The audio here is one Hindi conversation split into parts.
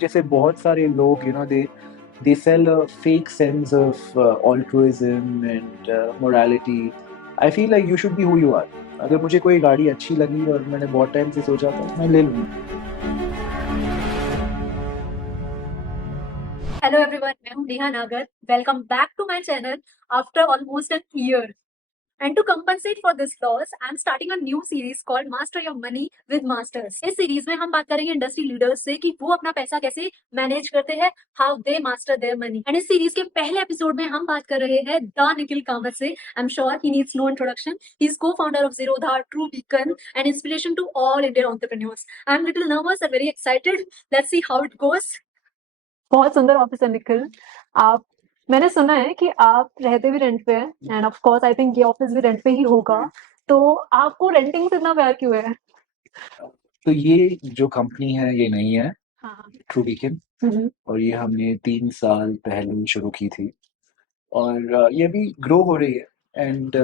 जैसे बहुत सारे लोग they sell a fake sense of altruism and morality. I feel like you should be who you are. अगर मुझे कोई गाड़ी अच्छी लगी और मैंने बहुत टाइम से सोचा था, मैं ले लूंगा. हेलो एवरीवन, मैं हूं Neha Nagar. Welcome back to my channel after almost an year. And to compensate for this loss, I am starting a new series called master your money with masters. इस सीरीज में हम बात करेंगे इंडस्ट्री लीडर्स से कि वो अपना पैसा कैसे मैनेज करते हैं, how they master their money. And इस सीरीज के पहले एपिसोड में हम बात कर रहे हैं द निखिल कामत से। I am sure he needs no introduction. He is co-founder of Zerodha, True Beacon and inspiration to all Indian entrepreneurs. I am little nervous and very excited. Let's see how it goes. बहुत सुंदर ऑफिस है निखिल। आप मैंने सुना है कि आप रहते भी रेंट पे हैं end of course I think ये ऑफिस भी रेंट पे ही होगा। तो आपको रेंटिंग से इतना प्यार क्यों है? तो ये जो कंपनी है ये नहीं है, हाँ हाँ। True beacon. हम्म। और ये हमने 3 साल पहले शुरू की थी और ये भी ग्रो हो रही है. And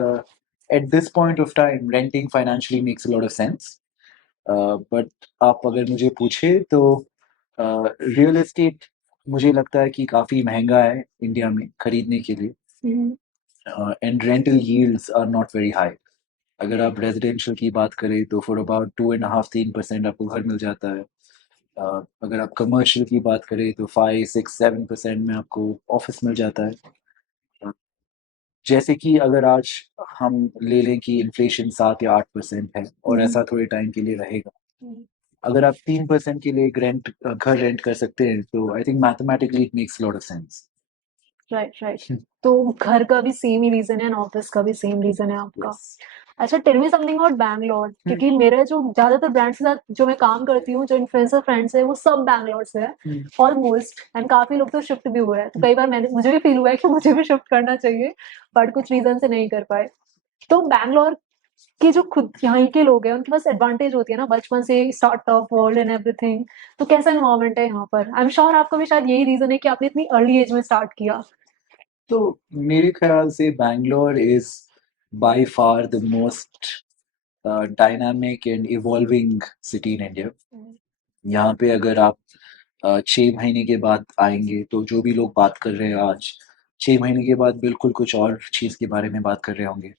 at this point of time renting financially makes a lot of sense. But आप अगर मुझे पूछे तो रियल एस्टेट मुझे लगता है कि काफ़ी महंगा है इंडिया में खरीदने के लिए. Hmm. And rental yields are not very high. अगर आप रेजिडेंशियल की बात करें तो फॉर अबाउट 2.5-3% आपको घर मिल जाता है. अगर आप कमर्शियल की बात करें तो 5-6-7% में आपको ऑफिस मिल जाता है. अ, जैसे कि अगर आज हम ले लें कि इन्फ्लेशन 7 या 8% है और ऐसा थोड़े टाइम के लिए रहेगा. अगर आप 3% के लिए एक घर रेंट कर सकते हैं तो I think mathematically it makes lot of sense. Right right. तो घर का भी सेम ही रीजन है एंड ऑफिस का भी सेम रीजन है आपका। यस. अच्छा, tell me something about Bangalore, क्योंकि मेरे जो ज्यादातर ब्रांड्स के साथ जो मैं काम करती हूँ, जो इन्फ्लुएंसर फ्रेंड्स है, वो सब बैंगलोर से है ऑलमोस्ट। एंड काफी लोग तो शिफ्ट भी हुए हैं, तो कई बार मुझे भी फील हुआ है कि मुझे भी शिफ्ट करना चाहिए, बट कुछ रीजन से नहीं कर पाए। तो बैंगलोर के जो खुद यहाँ के लोग हैं, उनके पास एडवांटेज होती है ना, बचपन से स्टार्टअप वर्ल्ड एंड एवरीथिंग। तो कैसा एनवायरनमेंट है यहाँ पर? आई एम श्योर आपका भी शायद यही रीजन है कि आपने इतनी अर्ली एज में स्टार्ट किया। तो मेरे ख्याल से Bangalore is by far the most dynamic and evolving city in India. यहाँ पे अगर आप 6 महीने के बाद आएंगे तो जो भी लोग बात कर रहे हैं आज, 6 महीने के बाद बिल्कुल कुछ और चीज़ के बारे में बात कर रहे होंगे.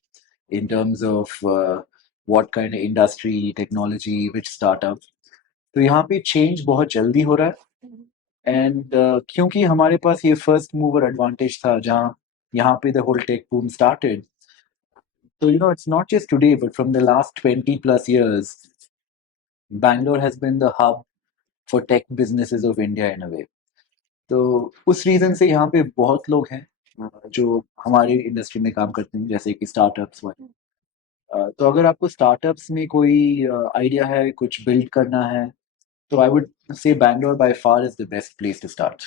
In terms of what kind of industry, technology, which startup. तो यहाँ पे चेंज बहुत जल्दी हो रहा है. एंड क्योंकि हमारे पास ये फर्स्ट मूवर एडवांटेज था जहाँ यहाँ पे the whole tech boom started. तो it's not just today but from the last 20+ years Bangalore has been the hub for tech businesses of India in a way. तो उस रीज़न से यहाँ पे बहुत लोग हैं जो हमारी इंडस्ट्री में काम करते हैं जैसे कि स्टार्टअप्स वाले. तो अगर आपको स्टार्टअप्स में कोई आइडिया है, कुछ बिल्ड करना है, तो I would say Bangalore by far is the best place to start.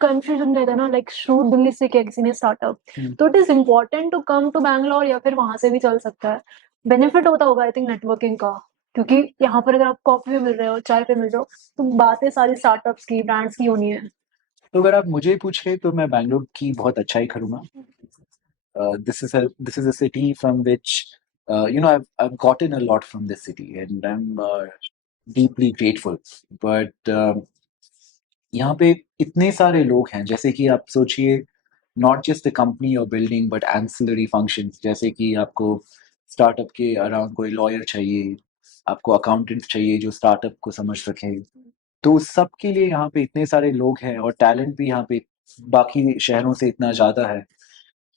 Confusion रहता है ना, लाइक शुरू दिल्ली से किया किसी ने स्टार्टअप, तो it is important to come to Bangalore या फिर वहां से भी चल सकता है? बेनिफिट होता होगा आई थिंक नेटवर्किंग का, क्योंकि यहाँ पर अगर आप कॉफी पे मिल रहे हो, चाय पे मिल रहे हो, तो बातें सारी स्टार्टअप्स की, ब्रांड्स की होनी है। तो अगर आप मुझे पूछे तो मैं बैंगलोर की बहुत अच्छाई करूँगा. This is a city from which I've gotten a lot from this city and I'm deeply grateful. But यहाँ पे इतने सारे लोग हैं जैसे कि आप सोचिए नॉट जस्ट द कंपनी और बिल्डिंग बट एंसिलरी फंक्शंस जैसे कि आपको स्टार्टअप के अराउंड कोई लॉयर चाहिए, आपको अकाउंटेंट चाहिए जो स्टार्टअप को समझ सके. तो उस सब के लिए यहाँ पे इतने सारे लोग हैं और टैलेंट भी यहाँ पे बाकी शहरों से इतना ज़्यादा है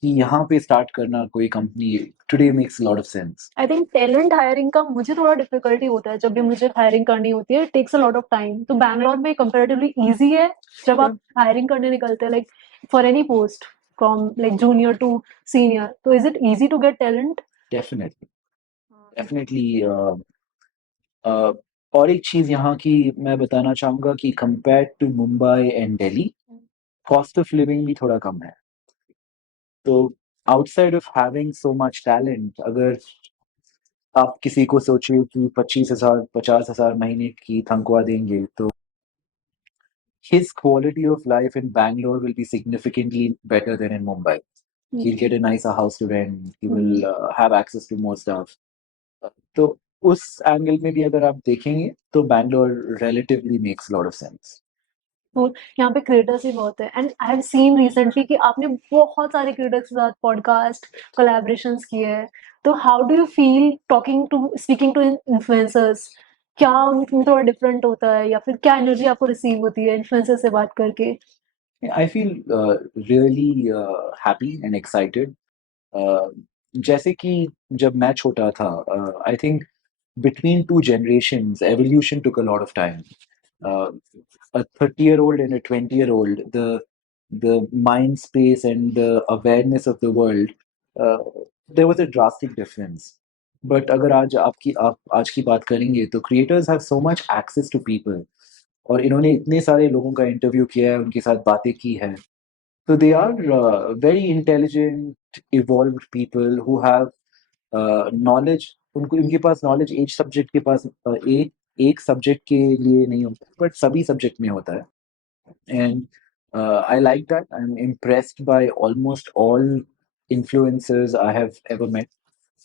कि यहाँ पे स्टार्ट करना कोई company today makes lot of sense. I think talent hiring का मुझे थोड़ा डिफिकल्टी होता है जब भी मुझे हायरिंग करनी होती है, takes a lot of time. तो बैंगलोर में कंपैरेटिवली इजी है जब आप हायरिंग करने निकलते हैं, like for any post from like junior to senior, तो is it easy to get talent? Definitely. Definitely. और एक चीज़ यहाँ की मैं बताना चाहूँगा कि compare to Mumbai and Delhi cost of living भी थोड़ा कम है. तो outside of having so much talent, अगर आप किसी को सोचिए कि 25,000 50,000 महीने की तनख्वाह देंगे तो his quality of life in Bangalore will be significantly better than in Mumbai. He'll get a nicer house to rent. He will have access to more stuff. तो उस एंगल में भी अगर आप देखेंगे तो Bangalore relatively makes a lot of sense. Successful, यहाँ पे क्रिएटर्स भी बहुत है and I have seen recently कि आपने बहुत सारे क्रिएटर्स के साथ पॉडकास्ट कोलैबोरेशंस किए हैं। तो how do you feel talking to speaking to influencers? क्या उनमें थोड़ा डिफरेंट होता है या फिर क्या एनर्जी आपको रिसीव होती है इन्फ्लुएंसर से बात करके? I feel really happy and excited. Uh, जैसे कि जब मैं छोटा था, I think between two generations, evolution took a lot of time. Uh, a 30-year-old and a 20-year-old, the mind space and the awareness of the world, uh, there was a drastic difference. But अगर आप आज की बात करेंगे तो creators have so much access to people, और इन्होंने इतने सारे लोगों का इंटरव्यू किया है, उनके साथ बातें की है. So they are very intelligent, evolved people who have knowledge. उनको उनके पास knowledge एक सब्जेक्ट के पास एक सब्जेक्ट के लिए नहीं होता, बट सभी सब्जेक्ट में होता है. And I like that. I'm impressed by almost all influencers I have ever met.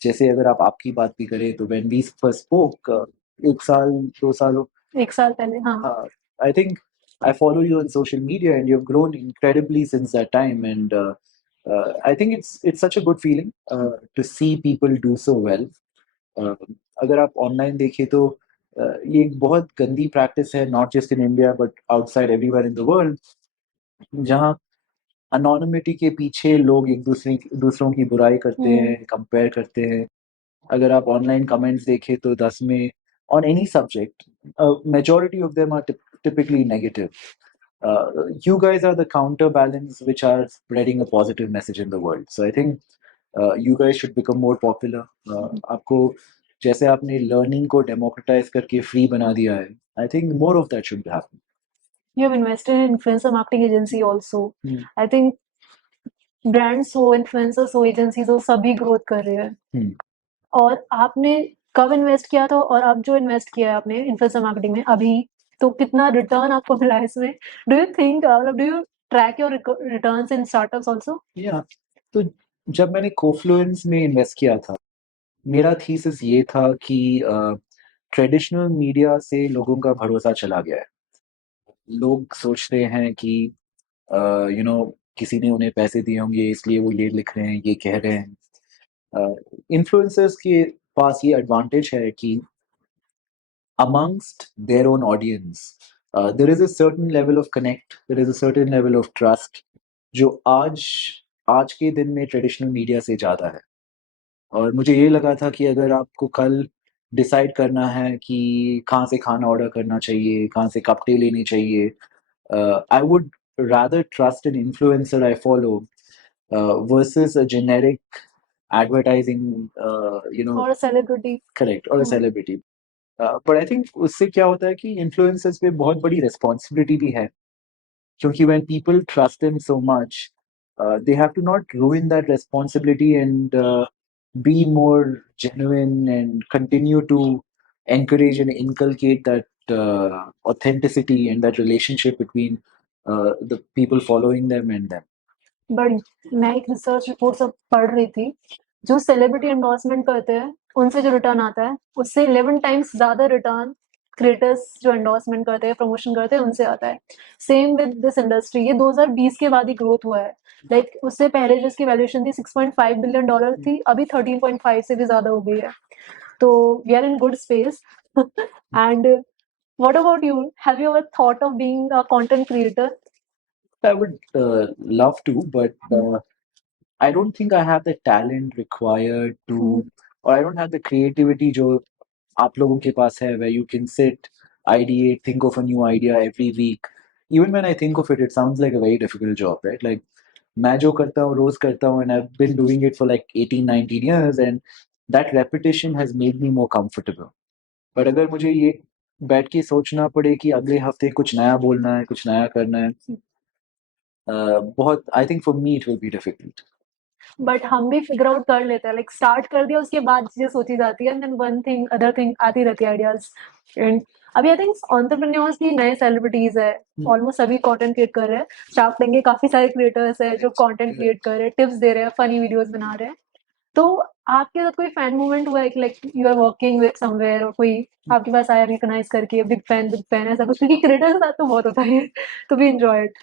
जैसे अगर आप आपकी बात भी करें तो when we first spoke, एक साल 2 साल, एक साल पहले, हाँ। I think I follow you on social media and you've grown incredibly since that time. And I think it's such a good feeling to see people do so well. Uh, अगर आप ऑनलाइन देखें तो ये एक बहुत गंदी प्रैक्टिस है, not just in India but outside everywhere in the world, जहाँ अनोनिमिटी के पीछे लोग एक दूसरों की बुराई करते हैं, कंपेयर करते हैं. अगर आप ऑनलाइन कमेंट्स देखें तो 10 में on any subject, majority of them are typically negative. You guys are the counterbalance which are spreading a positive message in the world. So I think you guys should become more popular. आपको जैसे आपने लर्निंग को डेमोक्रेटाइज करके फ्री बना दिया है, I think more of that should happen. You have invested in influencer marketing agency also. I think brands हो, इन्फ्लुएंसर्स हो, एजेंसीज हो, सभी ग्रोथ कर रहे हैं. और आपने कब इन्वेस्ट किया था और अब जो इन्वेस्ट किया है आपने इन्फ्लुएंसर मार्केटिंग में अभी, तो कितना रिटर्न आपको मिला है इसमें? Do you think do you track your returns in startups also? या तो जब मैंने कोफ्लुएंस में इन्वेस्ट किया था, मेरा थीसिस ये था कि ट्रेडिशनल मीडिया से लोगों का भरोसा चला गया है. लोग सोचते हैं कि यू नो किसी ने उन्हें पैसे दिए होंगे इसलिए वो ये लिख रहे हैं, ये कह रहे हैं. इन्फ्लुएंसर्स के पास ये एडवांटेज है कि amongst their own audience, there is a certain level of connect, there is a certain level of trust जो आज के दिन में ट्रेडिशनल मीडिया से ज़्यादा है. और मुझे ये लगा था कि अगर आपको कल डिसाइड करना है कि कहाँ से खाना ऑर्डर करना चाहिए, कहाँ से कपड़े लेने चाहिए, I would rather trust an influencer I follow versus a generic advertising, और celebrity. correct, or a celebrity. But I think उससे क्या होता है कि influencers पे बहुत बड़ी responsibility भी है, क्योंकि when people trust them so much, they have to not ruin that responsibility and be more genuine and continue to encourage and inculcate that authenticity and that relationship between the people following them and them. But मैं एक रिसर्च रिपोर्ट सब पढ़ रही थी, जो सेलिब्रिटी एंडोर्समेंट करते हैं उनसे जो रिटर्न आता है उससे 11 टाइम्स ज्यादा रिटर्न क्रिएटर्स जो एंडोर्समेंट करते हैं, प्रमोशन करते हैं, उनसे आता है. सेम विद दिस इंडस्ट्री, ये 2020 के बाद ही ग्रोथ हुआ है. लाइक उससे पहले जिसकी वैल्यूएशन थी $6.5 बिलियन थी, अभी 13.5 से भी ज्यादा हो गई है. तो we are in good space. And what about you? Have you ever thought of being a content creator? I would love to, but I don't think I have the talent required to, or I don't have the creativity जो आप लोगों के पास है, where you can sit, ideate, think of a new idea every week. Even when I think of it, it sounds like a very difficult job, right? Like मैं जो करता हूँ रोज करता हूँ, and I've been doing it for like 18-19 years, and that repetition has made me more comfortable. But अगर मुझे ये बैठ के सोचना पड़े कि अगले हफ्ते कुछ नया बोलना है, कुछ नया करना है, बहुत, I think for me it will be difficult. But हम भी फिगर आउट कर लेते हैं, लाइक स्टार्ट कर दिया उसके बाद चीजें सोची जाती है, and then one thing other thing आती रहती है आइडियाज. एंड अभी आई थिंक एंटरप्रेन्योर्स भी नए सेलिब्रिटीज है, ऑलमोस्ट सभी कंटेंट क्रिएट कर रहे हैं. शार्क टैंक के काफी सारे क्रिएटर्स है जो कंटेंट क्रिएट कर रहे हैं, टिप्स दे रहे हैं, फनी वीडियोस बना रहे हैं. तो आपके साथ कोई फैन मोमेंट हुआ है कि like you are working with somewhere और कोई आपके पास आया रिकॉग्नाइज करके बिग फैन ऐसा कुछ, क्योंकि क्रिएटर्स के साथ तो बहुत होता है तो वी एंजॉय इट।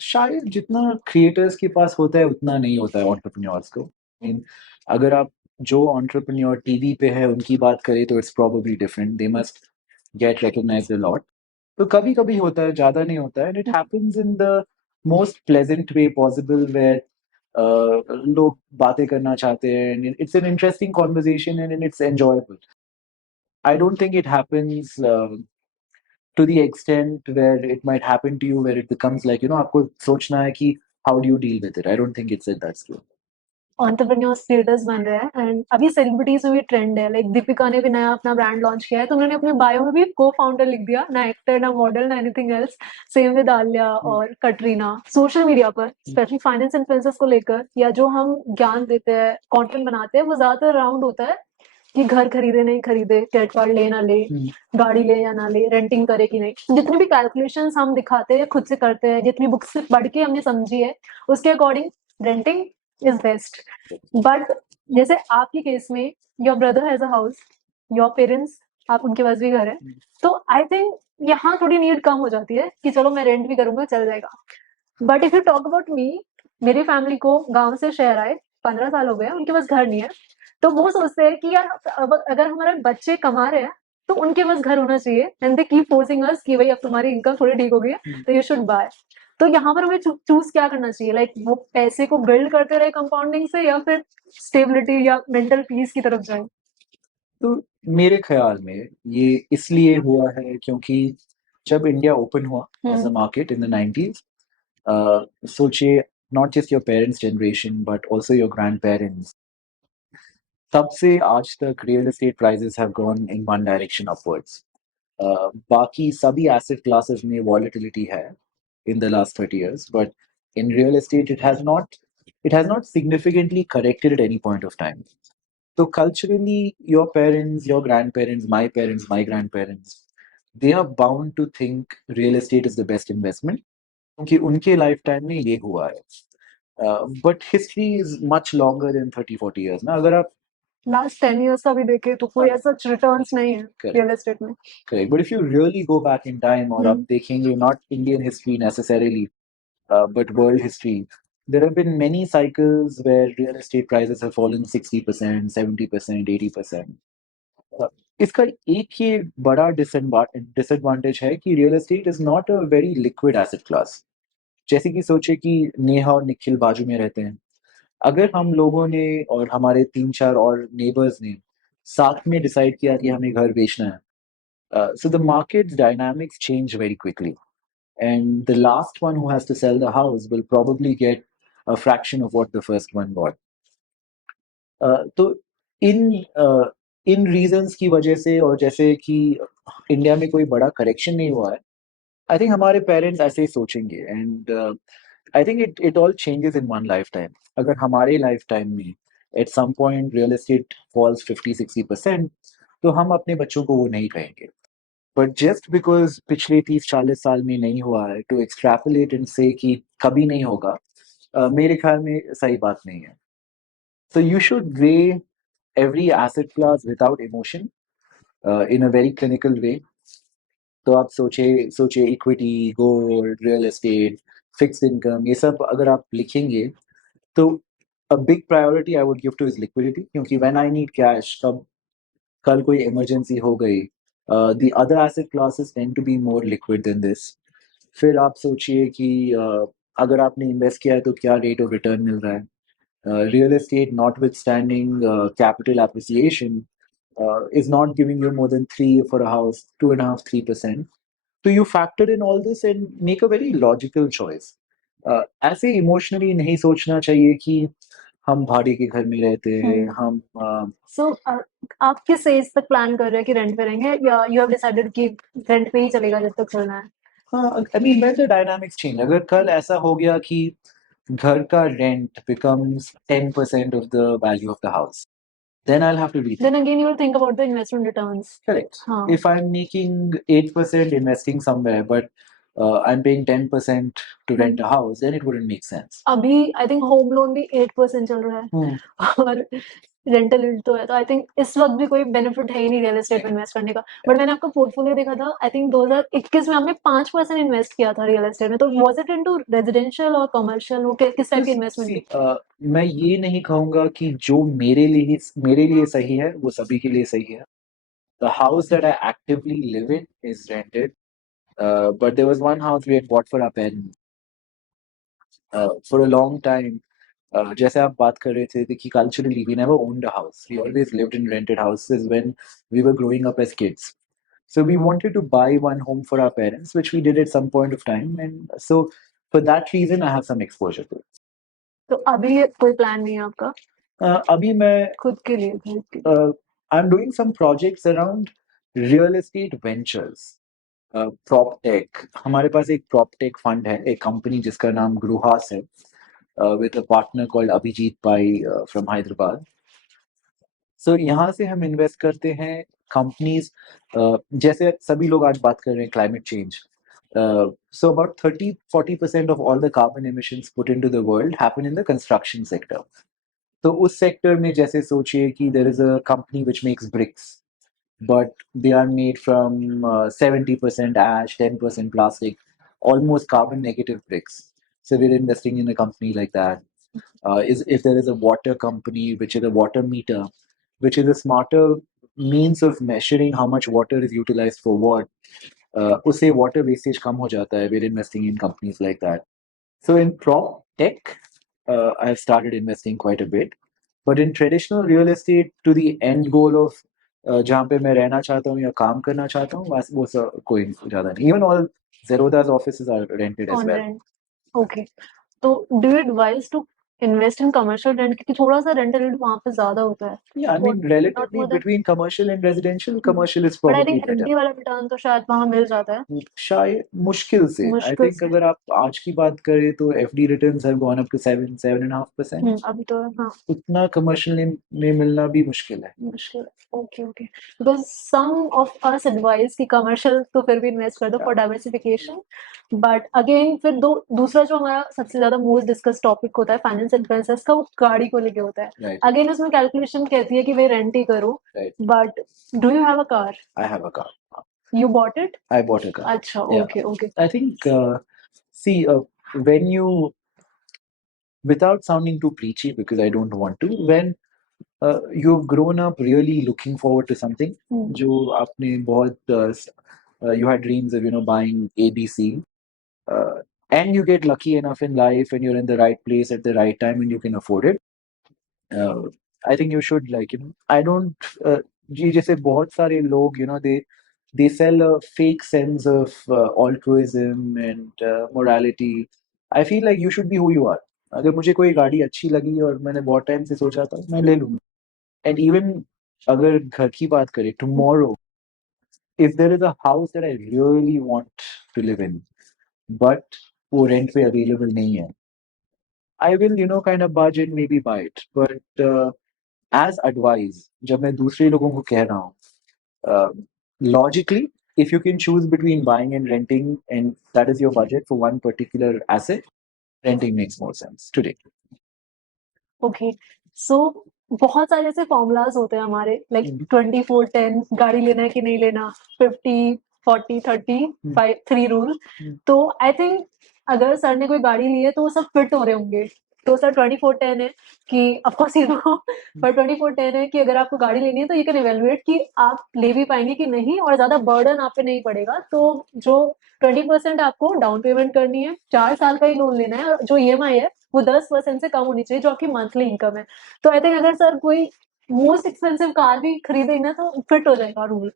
शायद जितना क्रिएटर्स के पास होता है उतना नहीं होता है एंटरप्रेन्योर्स को। इन अगर आप जो एंटरप्रेन्योर टीवी पे है उनकी बात करें तो it's probably different, they must get recognised a lot. तो कभी कभी होता है, ज्यादा नहीं होता है, and it happens in the most pleasant way possible, where लोग बातें करना चाहते हैं, it's an interesting conversation and it's enjoyable. I don't think it happens to the extent where it might happen to you, where it becomes like, आपको सोचना है कि how do you deal with it. I don't think it's at that scale. Entrepreneurs creators बन रहे हैं एंड अभी सेलिब्रिटीज में भी ट्रेंड है, लाइक दीपिका ने भी नया अपना ब्रांड लॉन्च किया है तो उन्होंने अपने बायो में भी को फाउंडर लिख दिया, ना एक्टर ना मॉडल ना anything else. Same with Alia और कटरीना। सोशल मीडिया पर स्पेशली फाइनेंस इन्फ्लुएंसर्स को लेकर या जो हम ज्ञान देते हैं कंटेंट बनाते हैं वो ज्यादातर अराउंड होता है कि घर खरीदे नहीं खरीदे, क्रेडिट कार्ड ले ना ले, गाड़ी ले या ना ले, रेंटिंग करे कि नहीं, जितनी भी कैलकुलेशंस हम दिखाते हैं खुद से करते हैं, जितनी बुक्स से पढ़ के हमने समझी है उसके according renting is best. But जैसे आपके केस में your brother has a house, your parents, आप उनके पास भी घर है, तो आई थिंक यहाँ थोड़ी नीड कम हो जाती है कि चलो मैं रेंट भी करूंगा चल जाएगा। But if you talk about me, मेरी फैमिली को गांव से शहर आए 15 साल हो गए, उनके पास घर नहीं है, तो वो सोचते हैं कि यार अगर हमारे बच्चे कमा रहे हैं तो उनके पास घर होना चाहिए, एंड दे कीप फोर्सिंग अस कि भाई अब तुम्हारी इनकम थोड़ी ठीक हो गई है तो यू शुड बाय। तो यहाँ पर हमें चूज क्या करना चाहिए, लाइक वो पैसे को बिल्ड करते रहे कंपाउंडिंग से या फिर स्टेबिलिटी या मेंटल पीस की तरफ जाए? तो मेरे ख्याल में ये इसलिए हुआ है क्योंकि जब इंडिया ओपन हुआ as a market in the 90s, सोचिए, not just your parents generation but also your grandparents, तब से आज तक real estate prices have gone in one direction upwards. बाकी सभी एसेट क्लासेस में वॉलेटिलिटी है in the last 30 years, but in real estate it has not significantly corrected at any point of time. So culturally, your parents, your grandparents, my grandparents, they are bound to think real estate is the best investment क्योंकि उनके lifetime में ये हुआ है। But history is much longer than 30-40 years ना। अगर आप लास्ट 10 years का भी देखे तो कोई ऐसा रिटर्न्स नहीं है रियल एस्टेट में। Correct. But if you really go back in time और आप देखेंगे not Indian history necessarily, but world history, there have been many cycles where real estate prices have fallen 60%, 70%, 80%. इसका एक ही बड़ा disadvantage है कि real estate is not a very liquid asset class. जैसे कि सोचे कि नेहा और निखिल बाजू में रहते हैं, अगर हम लोगों ने और हमारे 3-4 और नेबर्स ने साथ में डिसाइड किया कि हमें घर बेचना है, so the market's dynamics change very quickly, and the last one who has to sell the house will probably get a fraction of what the first one got. तो इन रीजंस की वजह से और जैसे कि इंडिया में कोई बड़ा करेक्शन नहीं हुआ है, आई थिंक हमारे पेरेंट्स ऐसे ही सोचेंगे, and I think it all changes in one lifetime. अगर हमारे लाइफ टाइम में at some point real estate falls 50-60%, तो हम अपने बच्चों को वो नहीं कहेंगे। बट जस्ट बिकॉज पिछले 30-40 साल में नहीं हुआ है, टू एक्सट्रैपोलेट एंड से कि कभी नहीं होगा, मेरे ख्याल में सही बात नहीं है। So you should weigh every asset class without emotion, in a very clinical way. तो आप सोचे equity, gold, real estate, fixed income, ये सब अगर आप लिखेंगे तो a big priority I would give to is liquidity, क्योंकि when I need cash, तब कल कोई इमरजेंसी हो गई, the other asset classes tend to be more liquid than this. फिर आप सोचिए कि अगर आपने इन्वेस्ट किया है तो क्या रेट ऑफ रिटर्न मिल रहा है। Real estate, notwithstanding capital appreciation, is not giving you more than 3 for a house, 2.5, 3%. So you factor in all this and make a very logical choice. ऐसे इमोशनली नहीं सोचना चाहिए कि हम भाड़े के घर में रहते हैं, हम सो आप किस एज तक प्लान कर रहे हैं कि रेंट पे रहेंगे या यू हैव डिसाइडेड कि रेंट पे ही चलेगा जब तक चलना है? हाँ, I mean, when the dynamics change, अगर कल ऐसा हो गया कि घर का rent becomes 10% of the value of the house, then I'll have to rethink. Then again, you will think about the investment returns. Correct. हाँ. If I'm making 8% investing somewhere, but I'm paying 10% to rent a house, then it wouldn't make sense. अभी I think home loan भी 8% चल रहा है और रेंटल यील्ड तो है, तो आई थिंक इस वक्त भी कोई बेनिफिट है ही नहीं रियल एस्टेट में इन्वेस्ट करने का। बट मैंने आपका पोर्टफोलियो देखा था, आई थिंक 2021 में आपने 5% इन्वेस्ट किया था रियल एस्टेट में, तो वाज इट इनटू रेजिडेंशियल और कमर्शियल, वो किस टाइप की इन्वेस्टमेंट थी? मैं ये नहीं कहूंगा कि जो मेरे लिए सही है वो सभी के लिए सही है. The house that I actively live in is rented, but there was one house we had bought for our parents for a long time. जैसे आप बात कर रहे थे कि culturally we never owned a house. We always lived in rented houses when we were growing up as kids. So we wanted to buy one home for our parents, which we did at some point of time, and so for that reason I have some exposure to it. तो अभी कोई प्लान नहीं है आपका अभी मैं खुद के लिए, घर के लिए? I'm doing some projects around real estate ventures. Proptech, हमारे पास एक प्रॉपटेक फंड है, एक कंपनी जिसका नाम ग्रुहास है, with a partner called Abhijit Pai from Hyderabad. So यहाँ से हम इन्वेस्ट करते हैं कंपनीज, जैसे सभी लोग आज बात कर रहे हैं climate change. So about 30-40% of all the carbon emissions put into the world happen in the construction sector. तो उस सेक्टर में जैसे सोचिए कि there is a company which makes bricks, but they are made from 70% ash, 10% plastic, almost carbon negative bricks. So we're investing in a company like that. If there is a water company, which is a water meter, which is a smarter means of measuring how much water is utilized for what, उससे water wastage कम हो जाता है. We're investing in companies like that. So in prop tech, I've started investing quite a bit. But in traditional real estate, to the end goal of जहाँ पे मैं रहना चाहता हूँ या काम करना चाहता हूँ, वो सब कोई ज़्यादा नहीं. Even all Zerodha's offices are rented as on well. Rent, okay. तो do you advise to invest in commercial rent, क्योंकि थोड़ा सा रेंटल रेट वहां पे ज्यादा होता है? Yeah, I mean, not relatively more than, between commercial and residential, commercial is but I probably think better. FD वाला रिटर्न तो शायद वहां मिल जाता है शायद मुश्किल से. I मुश्किल think से। अगर आप आज की बात करें तो FD returns have gone up to 7.5%. अभी तो हाँ, उतना commercial में मिलना भी मुश्किल है. मुश्किल है। Okay okay, because some of us advise कि कमर्शियल तो फिर भी इन्वेस्ट कर दो फॉर डाइवर्सिफिकेशन, बट अगेन फिर दूसरा जो हमारा सबसे ज्यादा मोस्ट डिस्कस टॉपिक होता है फाइनेंस इन्फ्लुएंसर्स का, वो गाड़ी को लेके होता है. Right, अगेन उसमें कैलकुलेशन कहती है कि भाई रेंट ही करो, right. But do you have a car? I have a car. You bought it? I bought a car. अच्छा, Yeah. Okay okay. I think, see, when you, without sounding too preachy, because I don't want to, when you've grown up really looking forward to something, जो आपने बहुत, you had dreams of, buying ABC, uh, and you get lucky enough in life and you're in the right place at the right time and you can afford it. I think you should, like, I don't, जी जैसे बहुत सारे लोग, they sell a fake sense of altruism and morality. I feel like you should be who you are. अगर मुझे कोई गाड़ी अच्छी लगी और मैंने बहुत टाइम से सोचा था, मैं ले लूंगा. And even अगर घर की बात करें, tomorrow, if there is a house that I really want to live in, but वो rent पे available नहीं है, I will, kind of budget, maybe buy it. But as advice, जब मैं दूसरे लोगों को कह रहा हूँ, logically, if you can choose between buying and renting, and that is your budget for one particular asset, renting makes more sense today. Okay, so बहुत सारे ऐसे फॉर्मूलाज होते हैं हमारे, लाइक 24-10 गाड़ी लेना है कि नहीं लेना, 50-40-30-5-3 रूल. तो आई थिंक अगर सर ने कोई गाड़ी ली है तो वो सब फिट हो रहे होंगे. तो सर 24-10 है कि ऑफकोर्स यू नो, पर 24-10 है कि अगर आपको गाड़ी लेनी है तो यू कैन इवेलुएट कि आप ले भी पाएंगे कि नहीं, और ज्यादा बर्डन आप पे नहीं पड़ेगा. तो जो 20% आपको डाउन पेमेंट करनी है, 4 साल का ही लोन लेना है, और जो ईएमआई है वो 10% से कम होनी चाहिए जो आपकी मंथली इनकम है. तो आई थिंक अगर सर कोई मोस्ट एक्सपेंसिव कार भी खरीदेगी ना तो फिट हो जाएगा रूल.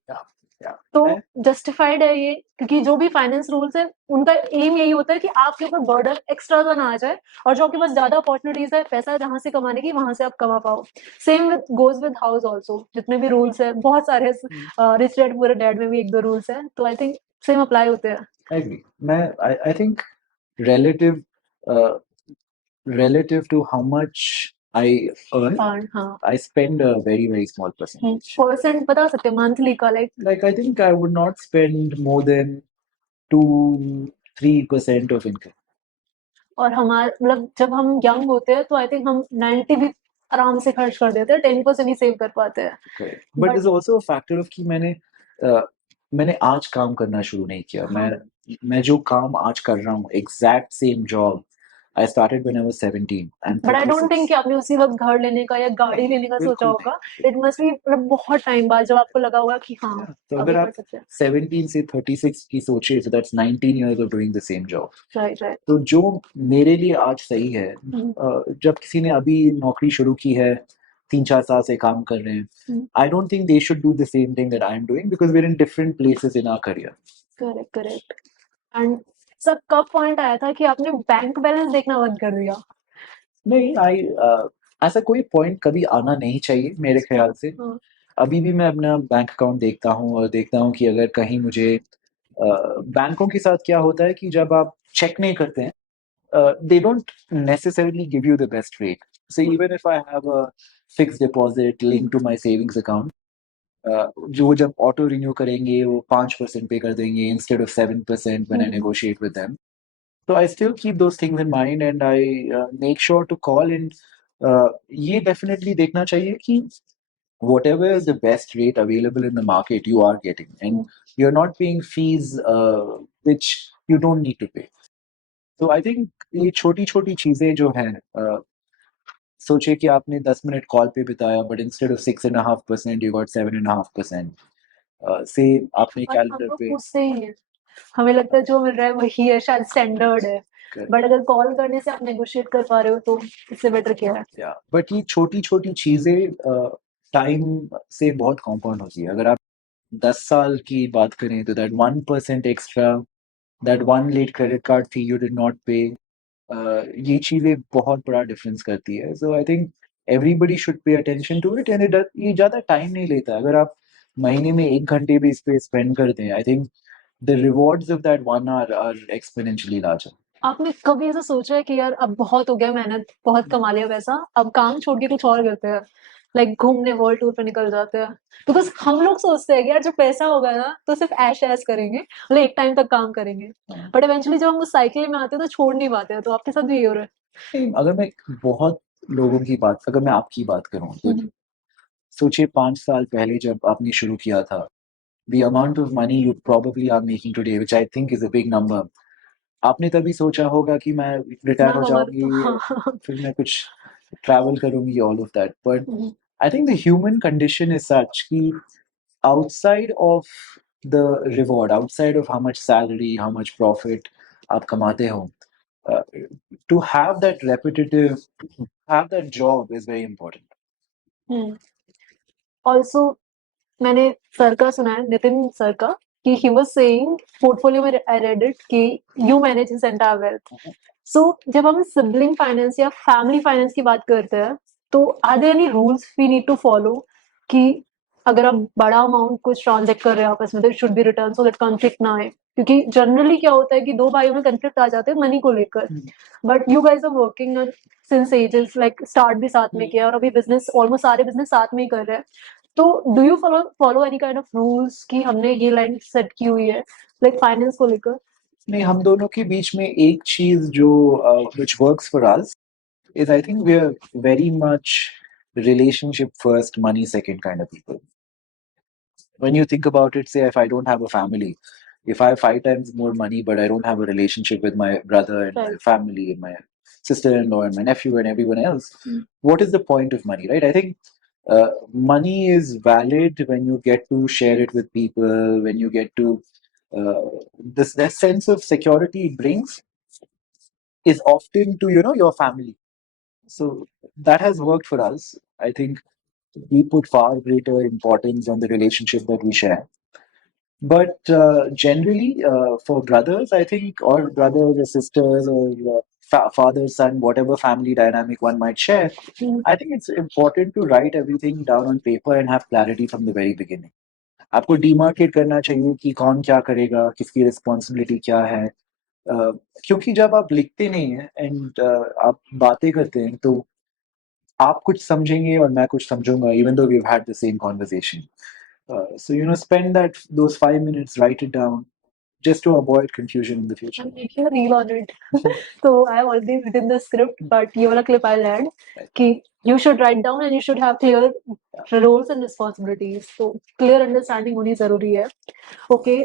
तो जस्टिफाइड है ये, क्योंकि जो भी फाइनेंस रूल्स है उनका एम यही होता है कि आपके ऊपर बर्डन एक्स्ट्रा तो ना आ जाए, और जो आपके पास ज्यादा अपॉर्चुनिटीज है पैसा जहां से कमाने की, वहां से आप कमा पाओ. Same with goes with house also, जितने भी रूल्स है बहुत सारे, रिच डैड पुअर डैड में भी 1-2 रूल्स है, तो आई थिंक सेम अप्लाई होते हैं. I agree. I think relative uh, relative to how much I earn, हाँ, I spend a very, very small percentage. Percent बता सकते हैं मंथली का, like? Like, I think I would not spend more than 2-3% of income. और हमारे मतलब जब हम यंग होते हैं तो आई थिंक हम 90 भी आराम से खर्च कर देते हैं, 10% ही सेव कर पाते हैं। Correct. But But- there's also a factor of कि मैंने आज काम करना शुरू नहीं किया। हाँ। मैं जो काम आज कर रहा हूँ, exact same job I started when I was 17 and but I don't 36. Think कि आपने उसी वक्त घर लेने का या गाड़ी लेने का सोचा बिल्कुल होगा। नहीं। इट मस्ट बी मतलब बहुत टाइम बाद जब आपको लगा होगा कि हाँ तो अभी अगर कर आप सकते हैं। 17 से 36 की सोचे, so that's 19 years of doing the same job. Right right. तो जो मेरे लिए आज सही है, जब किसी ने अभी नौकरी शुरू की है, 3-4 साल से काम कर रहे हैं, I don't think they should do the same thing that I'm doing because we're in different places in our career. Correct correct. And सब कब पॉइंट आया था कि आपने बैंक बैलेंस देखना बंद कर दिया? नहीं, ऐसा कोई पॉइंट कभी आना नहीं चाहिए मेरे ख्याल से। हाँ। अभी भी मैं अपना बैंक अकाउंट देखता हूँ और देखता हूँ कि अगर कहीं मुझे बैंकों के साथ क्या होता है कि जब आप चेक नहीं करते हैं, they don't necessarily give you the best rate. So even if I have a fixed deposit linked to my savings account, जो जब ऑटो रिन्यू करेंगे वो 5% पे कर देंगे instead of 7% when I negotiate with them. So I still keep those things in mind and I make sure to call and ये definitely देखना चाहिए कि whatever is the best rate available in the market you are getting and you're not paying fees which you don't need to pay. So I think ये छोटी-छोटी चीज़ें जो हैं, सोचिए कि आपने 10 मिनट कॉल पे बिताया but instead of 6.5% you got 7.5%, से आपने और हम कैलेंडर लोग पे पूछते ही हैं, हमें लगता है जो मिल रहा है वही है, शायद स्टैंडर्ड है। बट अगर कॉल करने से आप नेगोशिएट कर पा रहे हो तो इससे बेटर क्या है? या बट ये छोटी-छोटी चीज़ें टाइम से बहुत कंपाउंड होती है। अगर आप 10 साल की बात करें तो that 1% extra, that one late credit card fee you did not pay, ये चीज़ें बहुत बड़ा डिफरेंस करती है। So I think everybody should pay attention to it and ये ज़्यादा टाइम नहीं लेता। अगर आप महीने में 1 घंटे भी इस पे स्पेंड करते हैं, I think the rewards of that 1 hour are exponentially larger. आपने कभी ऐसा सोचा है कि यार अब बहुत हो गया मेहनत, बहुत कमा लिया पैसा, अब काम छोड़ के कुछ और करते हैं, लाइक घूमने वर्ल्ड टूर पे निकल जाते हैं? बिकॉज हम लोग सोचते हैं कि यार जब पैसा होगा ना तो सिर्फ ऐश ऐश करेंगे, मतलब एक टाइम तक काम करेंगे, बट इवेंचुअली जब हम उस साइकिल में आते हैं तो छोड़ नहीं पाते हैं। तो आपके साथ भी ये हो रहा है? अगर मैं बहुत लोगों की बात अगर मैं आपकी बात करूँ तो सोचिए 5 साल पहले जब आपने शुरू किया था, the amount of money you probably are making today, which I think is a big number, आपने तभी सोचा होगा कि मैं रिटायर हो ना कमा जाऊँगी, हाँ। फिर मैं कुछ ट्रैवल करूँगी, all of that. But I think the human condition is such कि outside of the reward, outside of how much salary, how much profit आप कमाते हो, uh, to have that repetitive, have that job is very important. Also मैंने सर का सुना है, नितिन सर का, कि ही वाज सेइंग पोर्टफोलियो में आई रेड इट कि you manage his entire wealth. So जब हम सिबलिंग फाइनेंस या फैमिली फाइनेंस की बात करते हैं तो are there any rules we need to follow कि अगर आप बड़ा अमाउंट कुछ ट्रांजेक्ट कर रहे हो आपस में तो it should be return so that conflict ना आए? क्योंकि जनरली क्या होता है कि दो भाइयों में कॉन्फ्लिक्ट आ जाते हैं मनी को लेकर, but you guys are working since ages, like start भी साथ में किया और अभी बिजनेस ऑलमोस्ट सारे बिजनेस साथ में ही कर रहे हैं। तो do you follow any kind of rules कि हमने ये लाइन सेट की हुई है लाइक फाइनेंस को लेकर? नहीं, हम दोनों के बीच में एक चीज जो which works for us is I think we're very much relationship first, money second kind of people. When you think about it, say if I don't have a family, if I have 5 times more money but I don't have a relationship with my brother and my family and my sister-in-law and my nephew and everyone else, what is the point of money, right? I think money is valid when you get to share it with people, when you get to this sense of security it brings is often to your family. So that has worked for us. I think we put far greater importance on the relationship that we share. But generally, for brothers, I think, or brothers or sisters or father, son, whatever family dynamic one might share, I think it's important to write everything down on paper and have clarity from the very beginning. आपको डिमार्केट करना चाहिए कि कौन क्या करेगा, किसकी रिस्पॉन्सिबिलिटी क्या है, क्योंकि जब आप लिखते नहीं हैं एंड आप बातें करते हैं तो आप कुछ समझेंगे और मैं कुछ समझूंगा even though we've had the same conversation. So spend those 5 minutes, write it down, just to avoid confusion in the future. I'm making a reel on it. So I have already written the script, but ये वाला clip I'll add कि you should write down and you should have clear roles and responsibilities. So clear understanding होनी जरूरी है. Okay.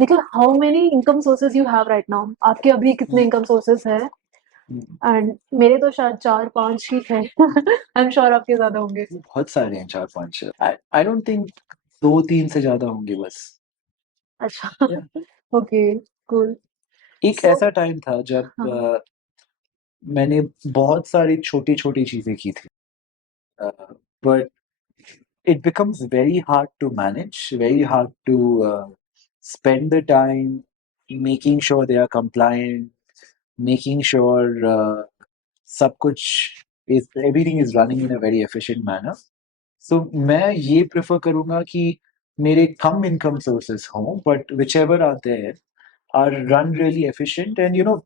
Nikhil, how many income sources you have right now? आपके अभी कितने income sources हैं? And मेरे तो शायद 4-5 ही हैं. I'm sure आपके ज्यादा होंगे. बहुत सारे हैं 4-5. I don't think 2-3 से ज्यादा होंगे बस. अच्छा. Okay, cool. एक So- ऐसा टाइम था जब हाँ. मैंने बहुत सारी छोटी छोटी चीजें की थी, but it becomes very hard to manage, very hard to spend the time making sure they are compliant, making sure सब कुछ is everything is running in a very efficient manner. So मैं ये prefer करूँगा कि मेरे कम income sources हों, but whichever are there are run really efficient. And you know,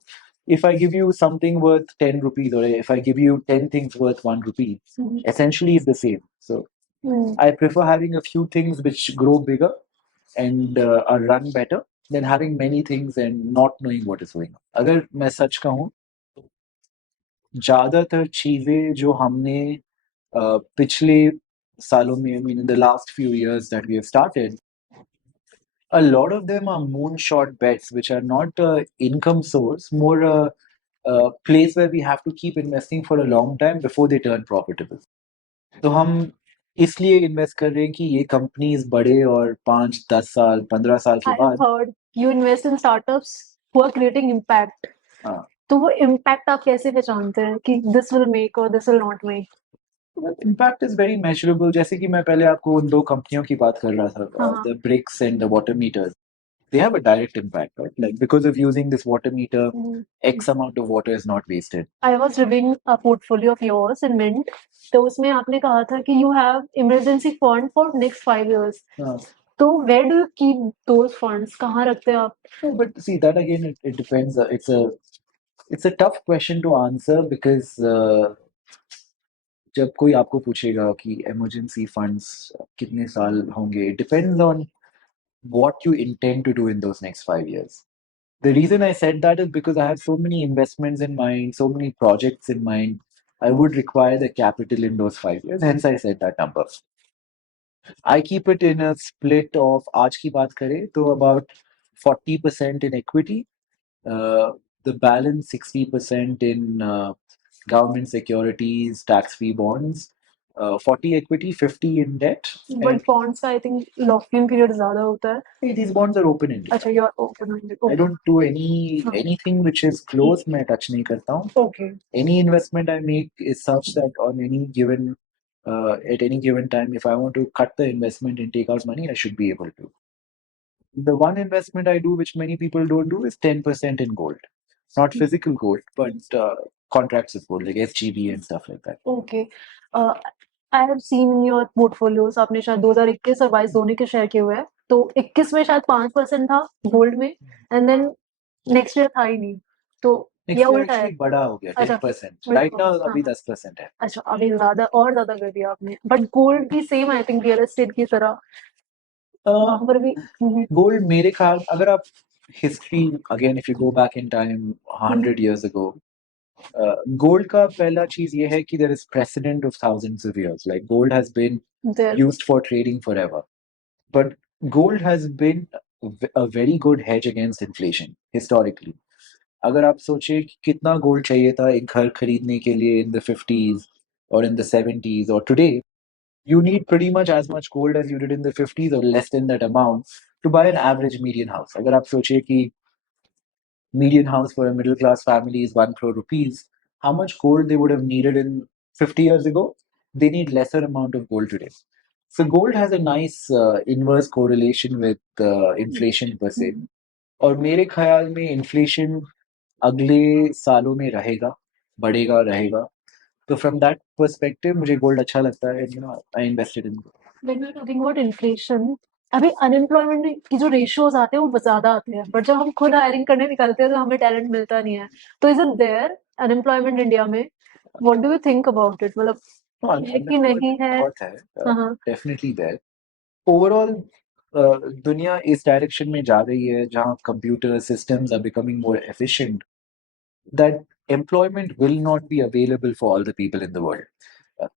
if I give you something worth 10 rupees or if I give you 10 things worth 1 rupee, essentially is the same. So I prefer having a few things which grow bigger and are run better than having many things and not knowing what is going on. अगर मैं सच कहूँ, ज़्यादातर चीज़ें जो हमने पिछले सालों में, I mean in the last few years that we have started, a lot of them are moonshot bets, which are not a income source, more a place where we have to keep investing for a long time before they turn profitable. तो हम इसलिए इन्वेस्ट कर रहे हैं कि ये कंपनीज बढ़े और 5-10 साल 15 साल के I have बाद. heard you invest in startups who are creating impact. हाँ. तो वो impact आप कैसे पहचानते हैं कि this will make or this will not make? Impact is very measurable. जैसे कि मैं पहले आपको उन 2 कंपनियों की बात कर रहा था, हाँ. the bricks and the water meters. They have a direct impact, right? Like because of using this water meter, X amount of water is not wasted. I was reviewing a portfolio of yours in Mint. तो उसमें आपने कहा था कि you have emergency fund for next 5 years. हाँ. तो where do you keep those funds? कहाँ रखते हैं आप? But see, that again, it depends. It's a tough question to answer because जब कोई आपको पूछेगा कि emergency funds कितने साल होंगे, it depends on what you intend to do in those next 5 years. The reason I said that is because I have so many investments in mind, so many projects in mind. I would require the capital in those 5 years. Hence, I said that number. I keep it in a split of, आज की बात करें तो about 40% in equity, the balance 60% in government securities, tax-free bonds, 40 equity, 50 in debt. But bonds का I think lock-in period ज़्यादा होता है. Hey, these bonds are open-ended. अच्छा, you are open-minded. I don't do anything which is closed. मैं touch नहीं करता हूँ. Okay. Any investment I make is such that on any given at any given time, if I want to cut the investment and take out money, I should be able to. The one investment I do, which many people don't do, is 10% in gold. Not physical gold, but contracts with gold, like SGB and stuff like that. Okay. I have seen in your portfolios आपने शायद 2021 और 22 दोनों के शेयर किए हुए हैं. तो 21 में शायद 5% था गोल्ड में, and then next year था ही नहीं. तो Next ये year उल्टा है. actually बड़ा हो गया, अच्छा. 10%. Right now अभी 10% है. अच्छा, अभी ज्यादा और ज्यादा कर दिया आपने. बट गोल्ड भी same I think real estate की तरह वहां पर भी. Gold मेरे ख्याल, अगर आप history again, if you go back in time 100 years ago, gold का पहला चीज ये है कि there is precedent of thousands of years. Like gold has been there. used for trading forever, but gold has been a very good hedge against inflation historically. अगर आप सोचिए कि कितना गोल्ड चाहिए था एक घर खरीदने के लिए in the 50s or in the 70s or today, you need pretty much as much gold as you did in the 50s or less than that amount to buy an average median house. अगर आप सोचिए कि median house for a middle class family is 1 crore rupees, how much gold they would have needed in 50 years ago? They need lesser amount of gold today. So gold has a nice inverse correlation with inflation per se. और मेरे ख्याल में inflation अगले सालों में रहेगा, बढ़ेगा, रहेगा. तो from that perspective मुझे गोल्ड अच्छा लगता है, and you know I invested in gold. When we're talking about inflation, अभी अनएम्प्लॉयमेंट की जो रेशियोज आते हैं वो ज्यादा आते हैं, बट जब हम खुद हायरिंग करने निकलते हैं तो हमें टैलेंट मिलता नहीं है. तो is it there unemployment India में? What do you think about it? मतलब है कि नहीं है? बहुत है, हाँ. definitely there. Overall, दुनिया इस डायरेक्शन में जा रही है जहाँ computer systems are becoming more efficient, that employment will not be available for all the people in the world.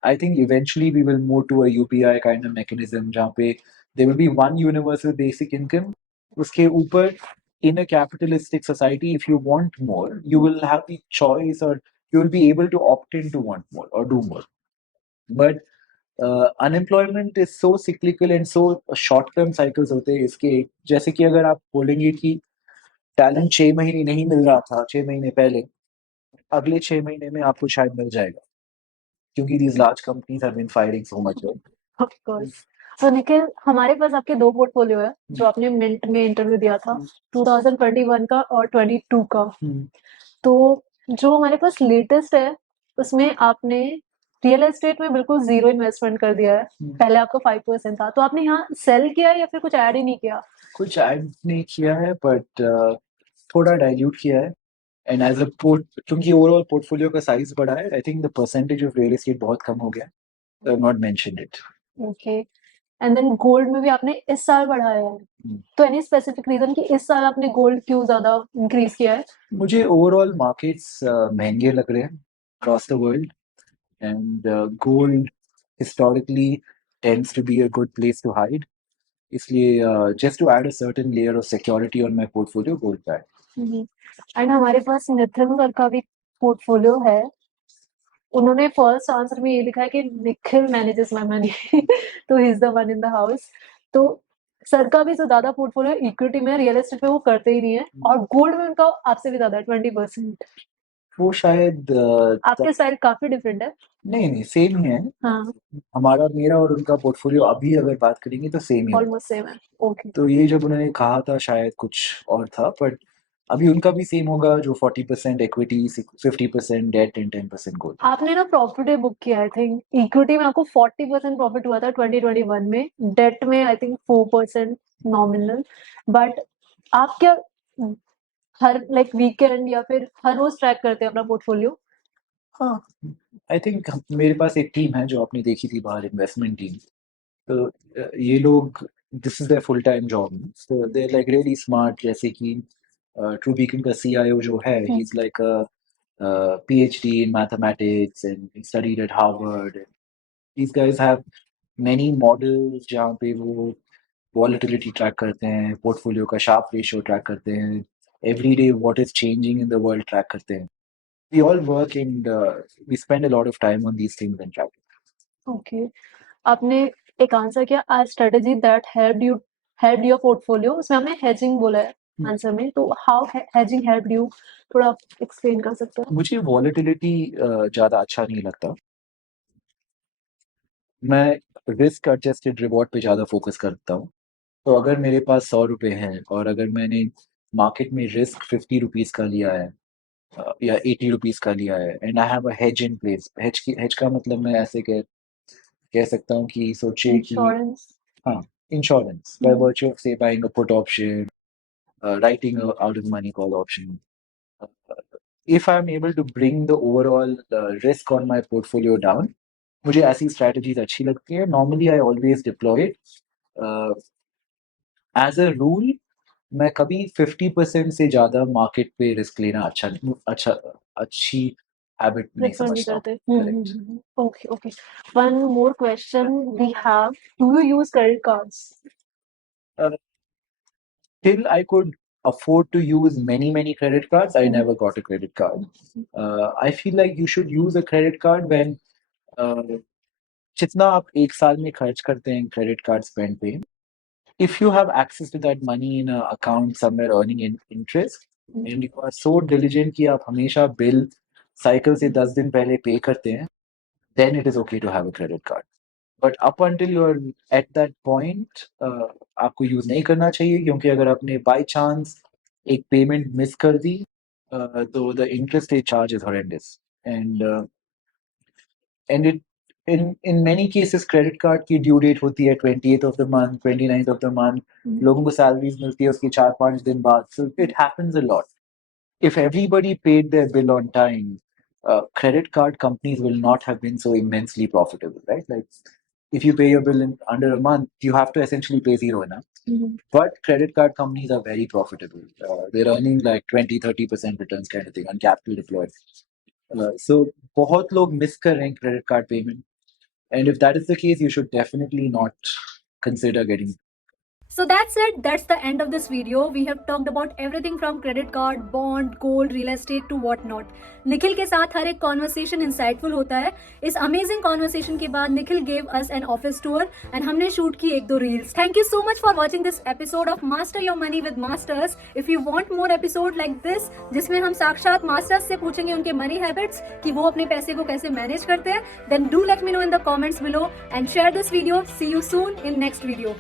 I think eventually we will move to a UPI kind of mechanism जहाँ पे there will be one universal basic income. उसके ऊपर in a capitalistic society, if you want more, you will have the choice or you will be able to opt in to want more or do more. But unemployment is so cyclical and so short term cycles होते हैं इसके, जैसे कि अगर आप बोलेंगे कि टैलेंट 6 महीने नहीं मिल रहा था 6 महीने पहले, अगले 6 महीने में आपको शायद मिल जाएगा, क्योंकि these large companies have been firing so much. Of course. तो निखिल, हमारे पास आपके दो पोर्टफोलियो है जो आपने मिंट में इंटरव्यू दिया था, 2021 का और 22 का। तो जो हमारे पास लेटेस्ट है उसमें आपने रियल एस्टेट में बिल्कुल जीरो इन्वेस्टमेंट कर दिया है। पहले आपका 5% था, तो आपने यहाँ सेल किया है या फिर कुछ ऐड ही नहीं किया? कुछ ऐड नहीं किया है, बट थोड़ा डाइल्यूट किया है। एंड एज अ पोर्ट, क्योंकि ओवरऑल पोर्टफोलियो का साइज बढ़ा है, I think the percentage of real estate बहुत कम हो गया, I have not mentioned it. Okay. And then gold में भी आपने इस साल बढ़ाया है, तो एनी स्पेसिफिक रीजन कि इस साल आपने गोल्ड क्यों ज्यादा इंक्रीज किया है? मुझे ओवरऑल मार्केट्स महंगे लग रहे हैं across the world, and gold historically tends to be a good place to hide, इसलिए just to add a certain layer of security on my portfolio, gold का है। एंड हमारे पास नितिन सर का भी पोर्टफोलियो है। उन्होंने फर्स्ट आंसर में ये लिखा है कि निखिल मैनेजेस माय मनी तो he is the one in the house. तो सर का भी जो ज्यादा पोर्टफोलियो इक्विटी में, रियल एस्टेट में वो करते ही नहीं है, और गोल्ड में उनका आपसे भी ज्यादा है, 20%। वो शायद आपके स्टाइल काफी डिफरेंट है। नहीं नहीं, सेम ही है। हाँ, हमारा, मेरा और उनका पोर्टफोलियो अभी अगर बात करेंगे तो सेम ही होगा। ऑलमोस्ट सेम है। ओके। तो ये जब उन्होंने कहा था शायद कुछ और था, बट अभी उनका भी सेम होगा, जो 40% इक्विटी, 50% डेट एंड 10% गोल्ड। आपने ना प्रॉफिट ही बुक किया, आई थिंक इक्विटी में आपको 40% प्रॉफिट हुआ था 2021 में, डेट में आई थिंक 4% नॉमिनल। बट आप क्या हर लाइक वीकेंड या फिर हर रोज ट्रैक करते हैं अपना पोर्टफोलियो? हाँ, आई थिंक मेरे पास एक टीम है जो आपने देखी थी बाहर, इन्वेस्टमेंट टीम। तो ये लोग, this is their full time job, so they are like really smart. जैसे कि ट्रू बीकन का सीईओ जो है, he is like a PhD in mathematics and he studied at Harvard. These guys have many models जहाँ पे वो volatility track करते हैं, portfolio का sharp ratio track करते हैं, every day what is changing in the world track करते हैं. We all work and we spend a lot of time on these things and track. Okay. आपने एक आंसर किया, a strategy that helped your portfolio, उसमें हमने हेजिंग बोला है आंसर में, तो हाउ हेजिंग हेल्प्ड यू, थोड़ा एक्सप्लेन कर सकते हो? मुझे volatility ज़्यादा अच्छा नहीं लगता। मैं रिस्क एडजस्टेड रिवॉर्ड पे ज़्यादा फोकस करता हूँ। तो अगर मेरे पास 100 रुपए हैं और अगर मैंने मार्केट में रिस्क 50 रुपीज़ का लिया है, या 80 रुपीज़ का लिया है, and I have a hedge in place. Hedge का मतलब मैं ऐसे कह सकता हूँ कि सोचिए कि इंश्योरेंस। हाँ, insurance by virtue of say buying a put option, writing out of money call option. If I am able to bring the overall risk on my portfolio down, मुझे ऐसी स्ट्रैटेजीज अच्छी लगती है। Normally I always deploy it. As a rule मैं कभी 50% से ज़्यादा मार्केट पे रिस्क लेना अच्छी हैबिट नहीं प्रेफर नहीं समझता हूँ। करते। Correct. Okay, okay. One more question we have, do you use credit cards? Till I could afford to use many credit cards, I never got a credit card. I feel like you should use a credit card when uh, जितना आप एक साल में खर्च करते हैं क्रेडिट कार्ड स्पेंड पे, if you have access to that money in a account somewhere earning interest and you are so diligent कि आप हमेशा बिल साइकिल से 10 दिन पहले पे करते हैं, then it is okay to have a credit card. But up until you're at that point, आपको यूज नहीं करना चाहिए, क्योंकि अगर आपने बाय चांस एक पेमेंट मिस कर दी, तो the interest rate charge is horrendous, and and it in many cases credit card की ड्यू डेट होती है 28th of the month, 29th of the month. लोगों को सैलरीज मिलती है उसके 4-5 दिन बाद, so it happens a lot. If everybody paid their bill on time, credit card companies will not have been so immensely profitable, right? Like, if you pay your bill in under a month, you have to essentially pay zero now. But credit card companies are very profitable. They're earning like 20-30% returns kind of thing on capital deployed. So बहुत लोग miss कर रहे हैं credit card payment. And if that is the case, you should definitely not consider getting. So that's it. That's the end of this video. We have talked about everything from credit card, bond, gold, real estate to what not. Nikhil के साथ हर एक कॉन्वर्सेशन इंसाइटफुल होता है. इस अमेजिंग कॉन्वर्सेशन के बाद Nikhil gave us an office tour and हमने शूट की 1-2 reels. Thank you so much for watching this episode of master your money with masters. If you want more episode like this जिसमें हम साक्षात मास्टर्स से पूछेंगे उनके मनी हैबिट्स कि वो अपने पैसे को कैसे मैनेज करते हैं, then do let me know in the comments below and share this video. See you soon in next video.